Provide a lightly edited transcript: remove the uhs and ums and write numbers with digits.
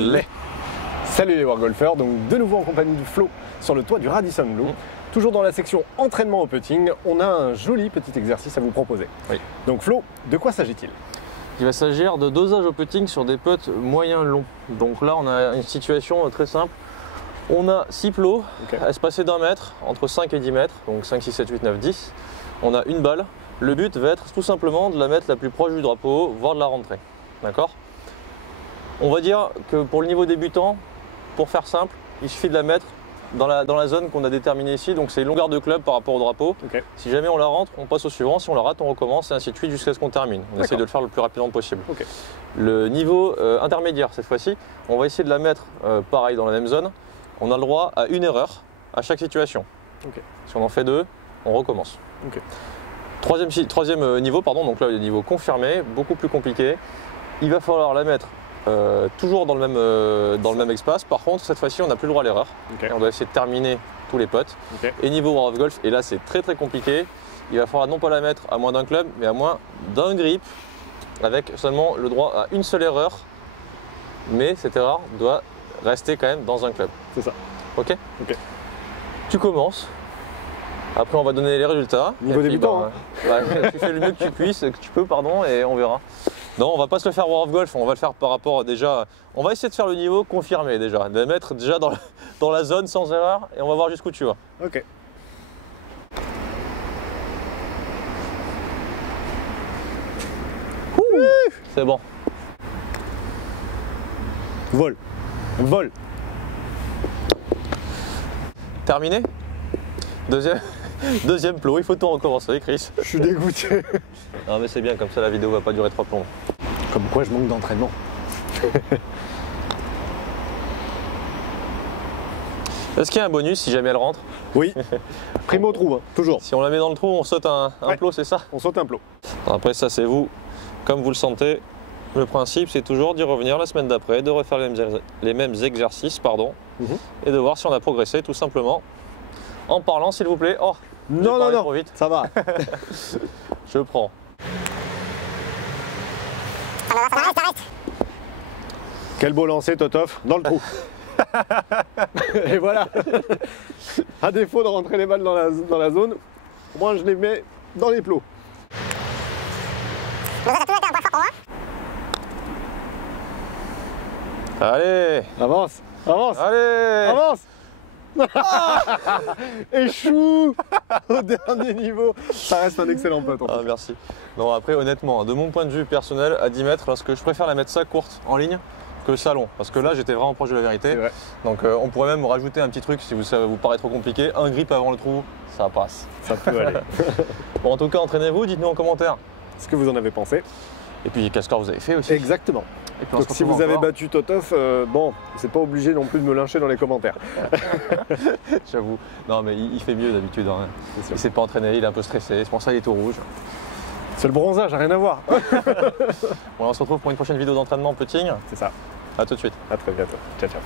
l'est. Salut les wargolfers, donc de nouveau en compagnie de Flo sur le toit du Radisson Blu. Toujours dans la section entraînement au putting, on a un joli petit exercice à vous proposer. Oui. Donc Flo, de quoi s'agit-il? Il va s'agir de dosage au putting sur des putts moyens longs. Donc là on a une situation très simple. On a 6 plots, espacés d'1 mètre, entre 5 et 10 mètres, donc 5, 6, 7, 8, 9, 10. On a une balle. Le but va être tout simplement de la mettre la plus proche du drapeau, voire de la rentrer. D'accord? On va dire que pour le niveau débutant, pour faire simple, il suffit de la mettre dans la zone qu'on a déterminée ici, donc c'est longueur de club par rapport au drapeau. Si jamais on la rentre, on passe au suivant, si on la rate, on recommence et ainsi de suite jusqu'à ce qu'on termine. On essaie de le faire le plus rapidement possible. Le niveau intermédiaire, cette fois-ci, on va essayer de la mettre pareil dans la même zone. On a le droit à une erreur à chaque situation. Si on en fait 2, on recommence. Troisième niveau, pardon, donc là le niveau confirmé, beaucoup plus compliqué. Il va falloir la mettre toujours dans le même espace. Par contre, cette fois-ci, on n'a plus le droit à l'erreur. On doit essayer de terminer tous les putts. Et niveau World of Golf, et là c'est très compliqué, il va falloir non pas la mettre à moins d'un club, mais à moins d'un grip, avec seulement le droit à une seule erreur. Mais cette erreur doit rester quand même dans un club. C'est ça. Ok. Tu commences. Après, on va donner les résultats. Niveau débutant. Tu fais le mieux que tu puisses, que tu peux, pardon, et on verra. Non, on va pas se le faire World of Golf, on va le faire par rapport déjà. On va essayer de faire le niveau confirmé déjà, de la mettre déjà dans la zone sans erreur, et on va voir jusqu'où tu vas. Ok. C'est bon. Vol. Vol. Terminé. Deuxième plot, il faut tout recommencer, Chris. Je suis dégoûté. Non mais c'est bien, comme ça la vidéo va pas durer 3 plombs. Comme quoi je manque d'entraînement. Est-ce qu'il y a un bonus si jamais elle rentre? Oui. Primo trou, hein, toujours. Si on la met dans le trou, on saute un plot, c'est ça? On saute un plot. Après ça c'est vous, comme vous le sentez. Le principe c'est toujours d'y revenir la semaine d'après, de refaire les mêmes exercices, pardon, et de voir si on a progressé tout simplement. En parlant s'il vous plaît. Oh, non, trop vite. Ça va. Je prends. Quel beau lancer, Totov, dans le trou. Et voilà. À défaut de rentrer les balles dans la zone, moi je les mets dans les plots. Allez. Avance, avance. Allez. Avance. Échoue au dernier niveau. Ça reste un excellent putt. Ah, merci. Non, après honnêtement, de mon point de vue personnel, à 10 mètres, parce que je préfère la mettre ça courte en ligne que ça long, parce que là j'étais vraiment proche de la vérité. Donc on pourrait même rajouter un petit truc si ça vous paraît trop compliqué, un grip avant le trou, ça passe. Ça peut aller. Bon, en tout cas, entraînez-vous, dites-nous en commentaire ce que vous en avez pensé. Et puis quel score vous avez fait aussi. Exactement. Et puis, donc si vous avez battu Totov, bon, c'est pas obligé non plus de me lyncher dans les commentaires. J'avoue. Non mais il fait mieux d'habitude. Hein. Il s'est pas entraîné, il est un peu stressé, c'est pour ça qu'il est tout rouge. C'est le bronzage, rien à voir. Bon, on se retrouve pour une prochaine vidéo d'entraînement putting. C'est ça. A tout de suite. À très bientôt. Ciao, ciao.